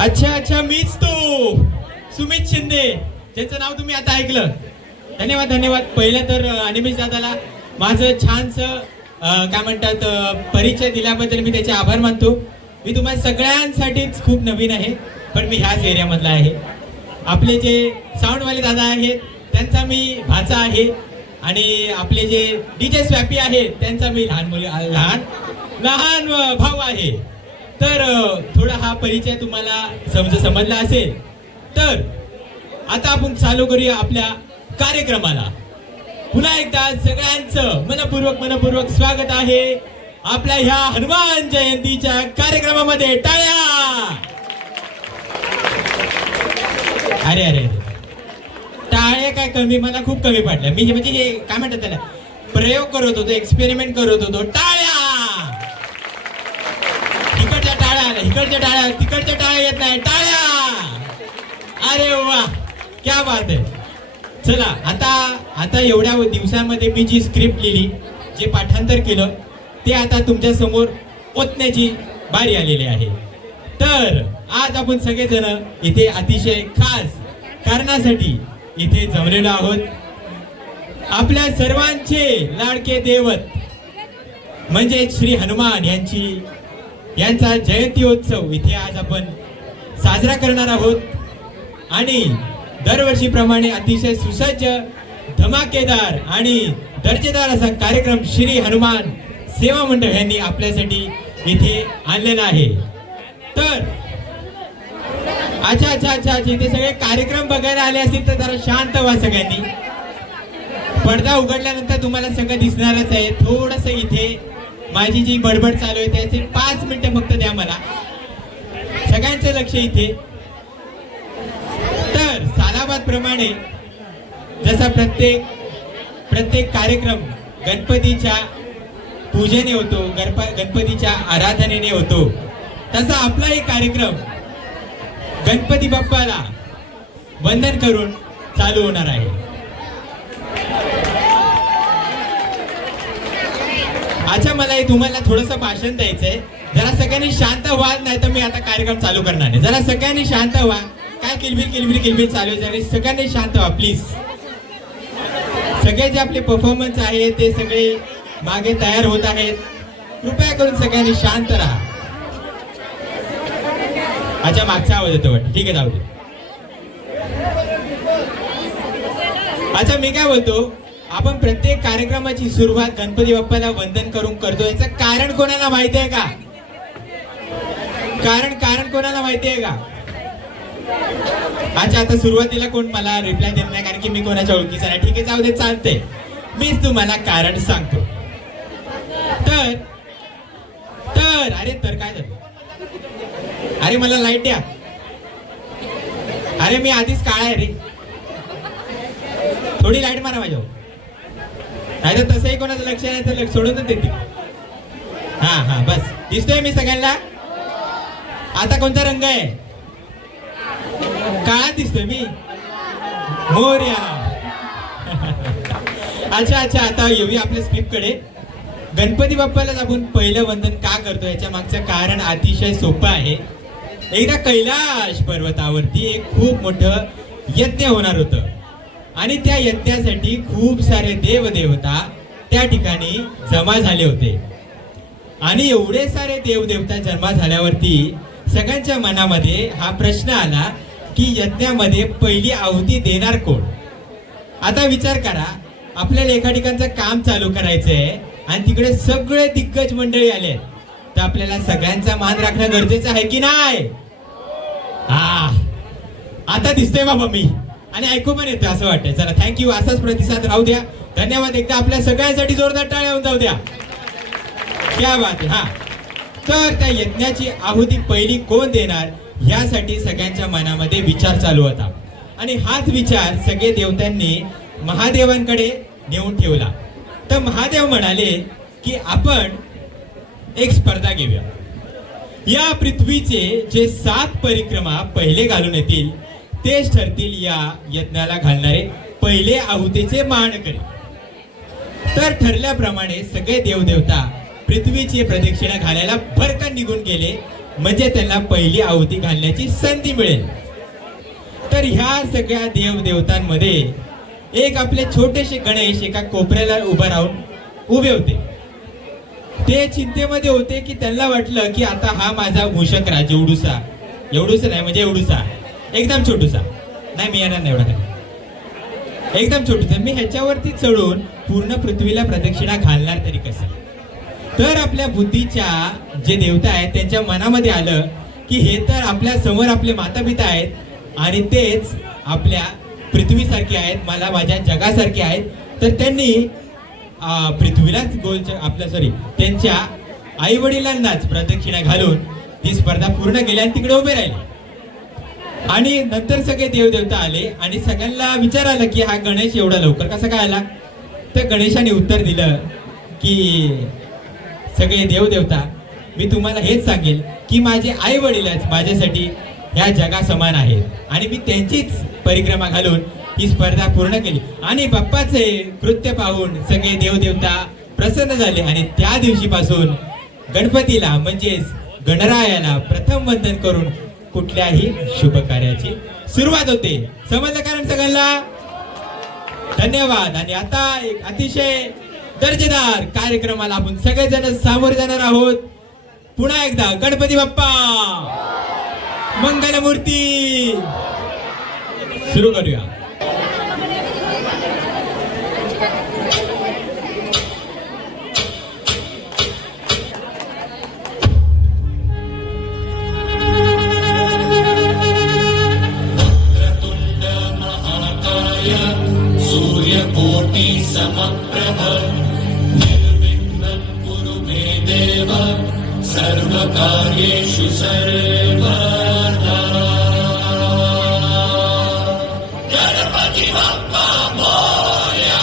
अच्छा मीच तो सुमित शिंदे, ज्यांचं नाव तुम्ही आता ऐकलं. धन्यवाद. पहिलं तर अनिमेश दादाला माझं छानसं काय म्हणतात परिचय दिल्याबद्दल मी त्याचे आभार मानतो. मी तुम्हाला सगळ्यांसाठीच खूप नवीन आहे, पण मी ह्याच एरियामधला आहे. आपले जे साऊंडवाले दादा आहेत त्यांचा मी भाचा आहे, आणि आपले जे डीजे स्वॅपी आहेत त्यांचा मी लहान भाऊ आहे. तर थोडा हा परिचय तुम्हाला समजला असेल. तर आता आपण चालू करूया आपल्या कार्यक्रमाला. पुन्हा एकदा सगळ्यांचं मनपूर्वक स्वागत आहे आपल्या ह्या हनुमान जयंतीच्या कार्यक्रमामध्ये. टाळ्या. अरे टाळ्या काय कमी, मला खूप कमी पडल्या. मी म्हणजे हे काय म्हणतात त्याला, प्रयोग करत होतो, एक्सपेरिमेंट करत होतो. टाळ्या. इकडच्या टाळ्या तिकडच्या टाळ्या येत नाही. टाळ्या. अरे वा, क्या बात आहे. चला आता एवढ्या दिवसामध्ये मी जी स्क्रिप्ट लिहिली, जे पाठांतर केलं, ते आता तुमच्या समोर ओतण्याची बारी आलेली आहे. तर आज आपण सगळेजण इथे अतिशय खास कारणासाठी इथे जमलेलो आहोत. आपल्या सर्वांचे लाडके दैवत म्हणजे श्री हनुमान यांचा जयंत्योत्सव इथे आज आपण साजरा करणार आहोत. आणि दरवर्षीप्रमाणे अतिशय सुसज्ज, धमाकेदार आणि दर्जेदार असा कार्यक्रम श्री हनुमान सेवा मंडळ यांनी आपल्यासाठी इथे आणलेला आहे. तर अच्छा इथे सगळे कार्यक्रम बघायला आले असतील तर जरा शांत व्हा सगळ्यांनी. पडदा उघडल्यानंतर तुम्हाला सगळं दिसणारच आहे. थोडस इथे माझी जी बडबड चालू आहे त्याचे 5 मिनिटं फक्त द्या मला. सगळ्यांचं लक्ष इथे. तर सालाबाद प्रमाणे जसा प्रत्येक कार्यक्रम गणपतीच्या पूजेने होतो, गणपतीच्या आराधनेने होतो, तसा आपलाही कार्यक्रम गणपती बाप्पाला वंदन करून चालू होणार आहे. अच्छा, मला तुम्हाला थोडंसं भाषण द्यायचंय. जरा सगळ्यांनी शांत व्हा, नाही तर मी आता कार्यक्रम चालू करणार नाही. जरा सगळ्यांनी शांत व्हा. काय किलबिल चालू आहे, सगळ्यांनी शांत व्हा प्लीज. सगळे जे आपले परफॉर्मन्स आहे ते सगळे मागे तयार होत आहेत. कृपया करून सगळ्यांनी शांत राहा. अच्छा, मागचा आवाज येतो वाटतं. ठीक आहे, जाऊ दे. अच्छा, मी काय बोलतो, आपण प्रत्येक कार्यक्रमाची सुरुवात गणपती बाप्पाला वंदन करून करतो. याचं कारण कोणाला माहिती आहे का? कारण कोणाला माहिती आहे का? अच्छा, आता सुरुवातीला कोण मला रिप्लाय देत नाही कारण की मी कोणाच्या ओळखीचा नाही. ठीक आहे, जाऊ दे, चालतंय. मीच तुम्हाला कारण सांगतो. तर अरे काय झालं? अरे मला लाईट द्या. अरे मी आधीच काळा आहे रे. थोडी लाईट मारा माझ्यावर, नाही तर तसंही कोणाचं लक्ष नाही तर सोडूनच देते. हा बस. दिसतोय मी सगळ्यांना? आता कोणता रंग आहे? काळा दिसतोय मी. मोरया. अच्छा, आता येऊया आपल्या स्क्रिप्ट कडे. गणपती बाप्पाला आपण पहिलं वंदन का करतो याच्या मागचं कारण अतिशय सोपं आहे. एकदा कैलाश पर्वतावरती एक खूप मोठं यज्ञ होणार होतं, आणि त्या यज्ञासाठी खूप सारे देवदेवता त्या ठिकाणी जमा झाले होते. आणि एवढे सारे देवदेवता जमा झाल्यावरती सगळ्यांच्या मनामध्ये हा प्रश्न आला की यज्ञामध्ये पहिली आहुती देणार कोण? आता विचार करा, आपल्याला एका ठिकाणचं काम चालू करायचंय आणि तिकडे सगळे दिग्गज मंडळी आले, तर आपल्याला सगळ्यांचा मान राखणं गरजेचं आहे की नाही? आता दिसतंय बाबा मी, आणि ऐकू पण येतं असं वाटतंय. चला, थँक्यू. असाच प्रतिसाद राहू द्या. धन्यवाद. एकदा आपल्या सगळ्यांसाठी जोरदार टाळ्या होऊन जाऊ द्या. क्या बात आहे. तर त्या यज्ञाची आहुती पहिली कोण देणार यासाठी सगळ्यांच्या मनामध्ये विचार चालू होता, आणि हाच विचार सगळे देवतांनी महादेवांकडे नेऊन ठेवला. तर महादेव म्हणाले की आपण एक स्पर्धा घेऊया. या पृथ्वीचे जे 7 परिक्रमा पहिले घालून येतील तेच ठरतील या यज्ञाला घालणारे पहिले आहुतीचे मानकरी. तर ठरल्याप्रमाणे सगळे देवदेवता पृथ्वीची प्रदक्षिणा घालायला भरकन निघून गेले. म्हणजे त्यांना पहिली आहुती घालण्याची संधी मिळेल. तर ह्या सगळ्या देवदेवतांमध्ये एक आपले छोटेसे गणेश एका कोपऱ्याला उभे होते. ते चिंतेमध्ये होते की त्यांना वाटलं की आता हा माझा मूषक राज एवढूसा नाही म्हणजे एवढूसा एकदम छोटूसा नाही, मी येणार नाही एवढा, एकदम छोटूसा, मी ह्याच्यावरती चढून पूर्ण पृथ्वीला प्रदक्षिणा घालणार तरी कसं. तर आपल्या बुद्धीच्या जे देवता आहेत त्यांच्या मनामध्ये आलं की हे तर आपल्या समोर आपले माता पिता आहेत आणि तेच आपल्या पृथ्वीसारखे आहेत, मला माझ्या जगासारखे आहेत. तर त्यांनी पृथ्वीलाच त्यांच्या आई वडिलांनाच प्रदक्षिणा घालून ही स्पर्धा पूर्ण केली आणि तिकडे उभे राहिले. आणि नंतर सगळे देवदेवता आले आणि सगळ्यांना विचार आला की हा गणेश एवढा लवकर कसा काय आला. तर गणेशाने उत्तर दिलं की सगळे देवदेवता, मी तुम्हाला हेच सांगेल की माझे आई वडीलच माझ्यासाठी ह्या जगा समान आहेत आणि मी त्यांचीच परिक्रमा घालून ही स्पर्धा पूर्ण केली. आणि बाप्पाचे कृत्य पाहून सगळे देवदेवता प्रसन्न झाले आणि त्या दिवशीपासून गणपतीला म्हणजेच गणरायाला प्रथम वंदन करून कुठल्याही शुभ कार्याची सुरुवात होते. समजलं कारण सगळ्यांना? धन्यवाद. आणि आता एक अतिशय दर्जेदार कार्यक्रमाला आपण सगळेजण सामोरे जाणार आहोत. पुन्हा एकदा गणपती बाप्पा मंगलमूर्ती. सुरू करूया. सूर्यकोटि समप्रभ निर्विघ्नं कुरु मे देव सर्वकार्येषु सर्वदा. गणपति बाप्पा मोरया.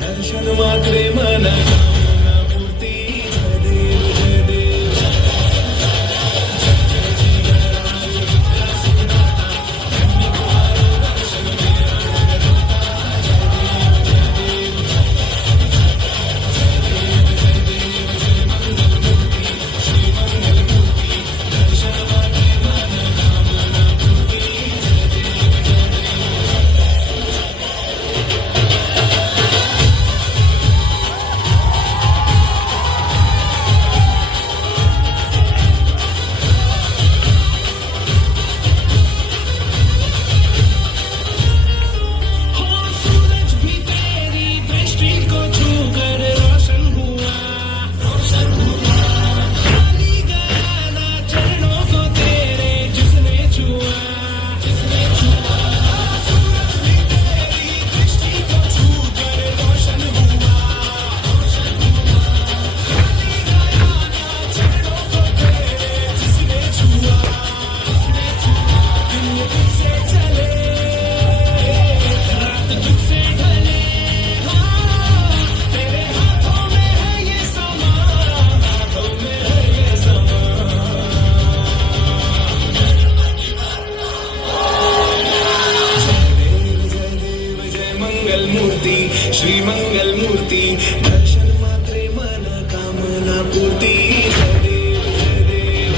दर्शन मात्रे मन पूर्ती. जय देव जय देव. श्री मंगल मूर्ती. दर्शन मात्रे मन कामना पूर्ती. जय देव जय देव.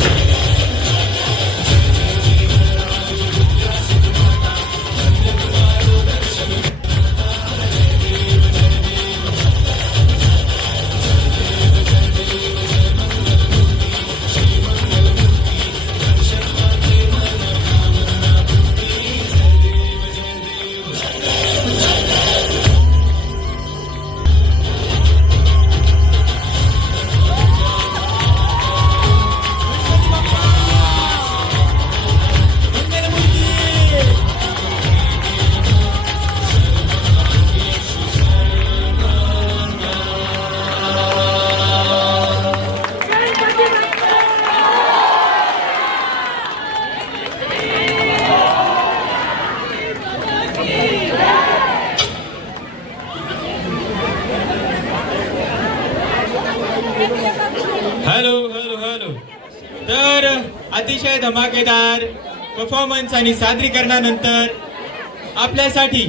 अतिशय धमाकेदार परफॉर्मन्स आणि सादरीकरणानंतर आपल्यासाठी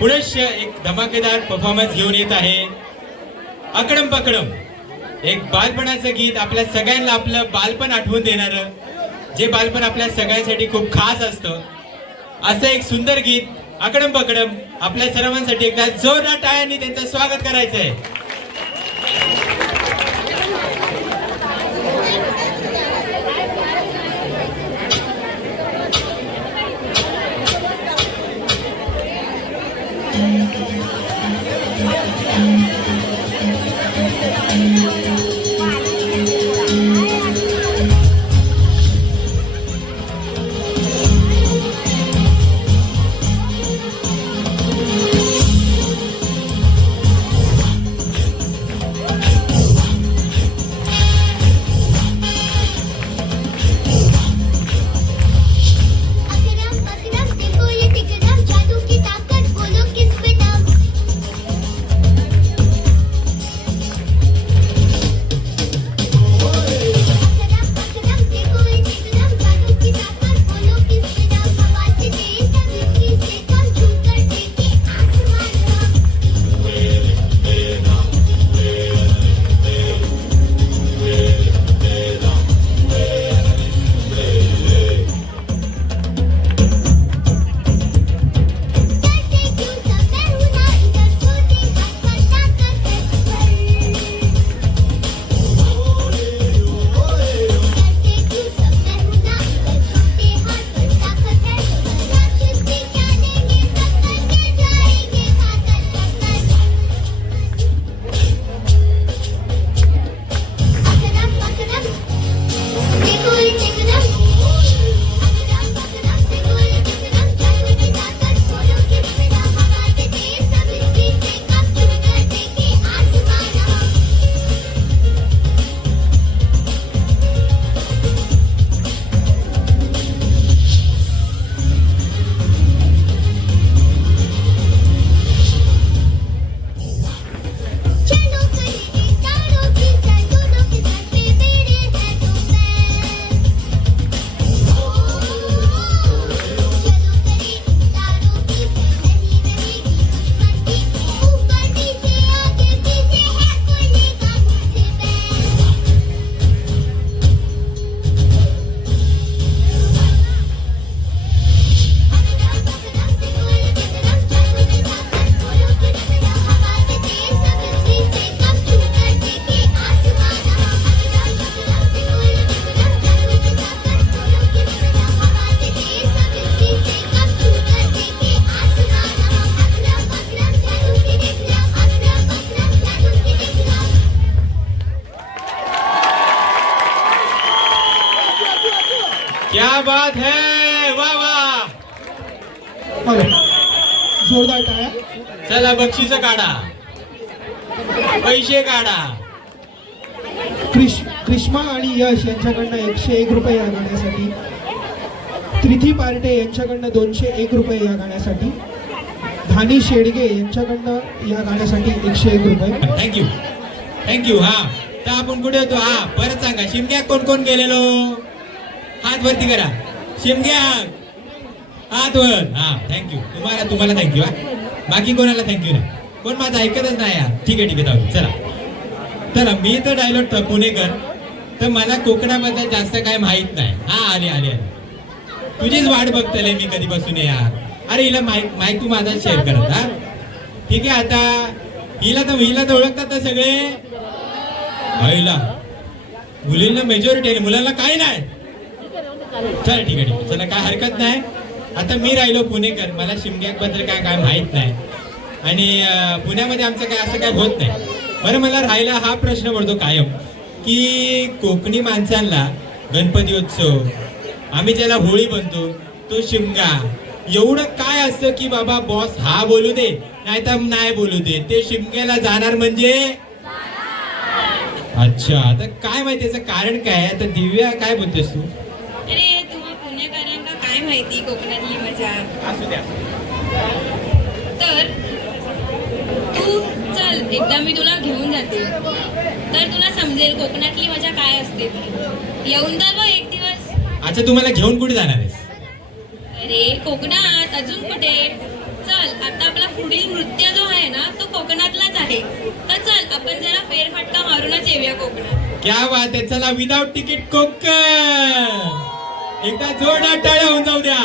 पुनश्च एक धमाकेदार परफॉर्मन्स घेऊन येत आहे अकडम पकडम. एक बालपणाचं गीत, आपल्या सगळ्यांना आपलं बालपण आठवून देणारं, जे बालपण आपल्या सगळ्यांसाठी खूप खास असतं, असं एक सुंदर गीत अकडम पकडम. आपल्या सर्वांसाठी एकदा जोरदार टाळ्यांनी त्यांचं स्वागत करायचं आहे. क्या बात है, वाह वाह. जोरदार टाळ्या. चला बक्षीस काढा, पैसे काढा. क्रिश्मा आणि यश यांच्याकडनं 101 रुपये या गाण्यासाठी, त्रिथी पार्टे यांच्याकडनं 201 रुपये या गाण्यासाठी, धानी शेडगे यांच्याकडनं या गाण्यासाठी 101 रुपये. Thank you thank you. हा तर आपण कुठे होतो? हा परत सांगा, शिमग्या कोण कोण गेलेलो? हात वरती करा. शिमग्या हात वर. हा थँक्यू. तुम्हाला थँक्यू. हा बाकी कोणाला थँक्यू नाही. कोण माझं ऐकतच नाही यार. ठीक आहे जाऊ. चला मी तर डायलॉग पुणेकर, तर मला कोकणाबद्दल जास्त काय माहित नाही. हा आले तुझीच वाट बघतले मी कधीपासून यार. अरे हिला माहिती तू माझा शेअर करत. हा ठीक आहे. आता हिला तर ओळखतात ना सगळे. हिला मुलींना मेजॉरिटी आहे, मुलांना काही नाही. चला ठीक आहे. चला काय हरकत नाही. आता मी राहिलो पुणेकर, मला शिमग्याबद्दल काय माहित नाही, आणि पुण्यामध्ये आमचं काय असं काय होत नाही. बरं मला राहिला हा प्रश्न पडतो कायम, की कोकणी माणसांना गणपती उत्सव, आम्ही ज्याला होळी बनतो, तो शिमगा, एवढं काय असतं की बाबा बॉस हा बोलू दे नाहीतर नाही बोलू दे, ते शिमग्याला जाणार म्हणजे. अच्छा, तर काय माहिती त्याचं कारण काय? तर दिव्या काय बोलतेस तू? अरे तुम्ही पुणेकरांना काय माहिती कोकणातली मजा. असू द्या. तर तू चल, एकदा मी तुला घेऊन जाते, तर तुला समजेल कोकणातली मजा काय असते ती. येऊन तर बघ एक दिवस. अच्छा तुम्हाला घेऊन कुठे जाणार आहेस? अरे कोकणात अजून कुठे. चल आता आपला पुढील नृत्य जो आहे ना तो कोकणातलाच आहे. तर चल आपण जरा फेरफटका मारूनच येऊया कोकणात. क्या बात आहे. चला विदाउट तिकीट कोकण. एकदा जोरदार टाळ्या होऊन जाऊ द्या.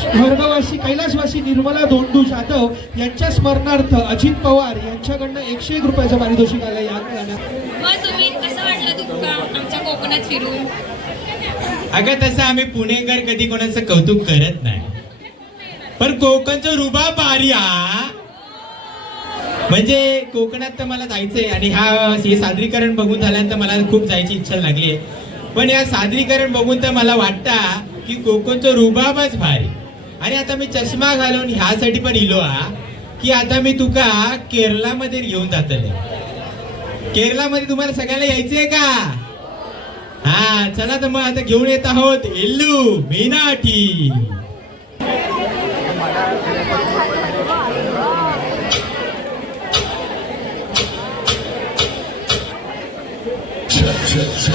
स्वर्गवासी कैलासवासी निर्मला दोंडू जाधव यांच्या स्मरणार्थ अजित पवार यांच्याकडनं 101 रुपयाचं पारितोषिक आलं या गाण्यात. मग सुमित कसं वाटलं तुमका आमच्या कोकणात फिरून? अगं तसं आम्ही पुणेकर कधी कोणाचं कौतुक करत नाही, पण कोकणचं रुबाब भारी हा. म्हणजे कोकणात तर मला जायचंय आणि हे सादरीकरण बघून झाल्यानंतर मला खूप जायची इच्छा लागली आहे. पण या सादरीकरण बघून तर मला वाटतं की कोकणचं रुबाबच भारी. आणि आता मी चष्मा घालून ह्यासाठी पण इलो हा की आता मी तुका केरळामध्ये घेऊन जातले. केरळामध्ये तुम्हाला सगळ्यांना यायचंय का? हा चला तर मग आता घेऊन येत आहोत इल्लू मीनाठी. Check, check, check.